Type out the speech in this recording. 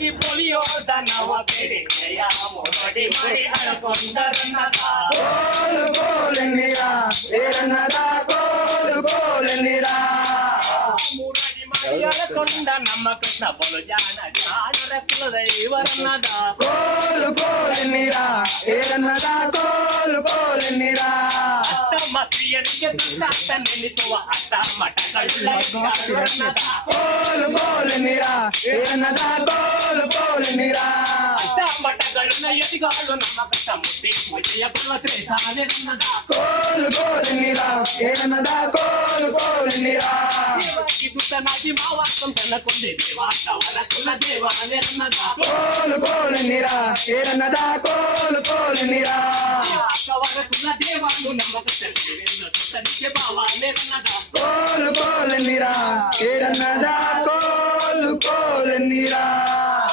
ಹುಡುಗಿ ಪೊಲಿಯೋದ ನವ ಬೆರೆಯ ಮೊದಡಿ ಮಾಡಿ ಅಳ್ಕೊಂಡರನ್ನದ ಕೋಲು ಕೋಲೆನ್ನಿರ ಏರನ್ನದ ಕೋಲು ಕೋಲೆನ್ನಿರ ಮೂರಡಿ ಮಾಡಿ ಅಳ್ಕೊಂಡ ನಮ್ಮ ಕೃಷ್ಣ ಬಲು ಜಾಣರ ಕುಲದೈವರನ್ನದ ಕೋಲು ಕೋಲೆನ್ನಿರ ಏರನ್ನದ ಕೋಲು ಕೋಲೆನ್ನಿರ ಮತ್ರಿಯರಿಗೆ ದುಡ್ಡಾಟ ನೆನೆಸುವ ಅತ್ತ ಮಠಗಳನ್ನದ ಕೋಲು ಕೋಲೆನ್ನಿರ ಏರನ್ನದ ಕೋಲು ಕೋಲೆನ್ನಿರ ಅತ್ತ ಮಠಗಳನ್ನ ಎದಿಗಾಳು ನಮ್ಮ ಕೃಷ್ಣ ಮುಟ್ಟಿ ವಿಜಯ ಬರುವ ಶ್ರೇಷ್ಠಾನೆರನ್ನದ ಕೋಲು ಕೋಲೆನ್ನಿರ ಏರನ್ನದ ಕೋಲು ಕೋಲೆನ್ನಿರ ಸುತ್ತನಾಗಿ ಮಾವ ಕಂಸನ ಕೊಂದೆ ದೇವಾಟವರ ಕುಲ ದೇವಾನೆರನ್ನದ ಕೋಲು ಕೋಲೆನ್ನಿರ ಏರನ್ನದ ಕೋಲು ಕೋಲೆನ್ನಿರ ಅವರ ಕುಲ ದೇವಾನು ನಮ್ಮ ಕೃಷ್ಣ ಸುತ್ತನಿಗೆ ಭಾವನೆರನ್ನದ ಕೋಲು ಕೋಲೆನ್ನಿರ ಏರನ್ನದ ಕೋಲು ಕೋಲೆನ್ನಿರ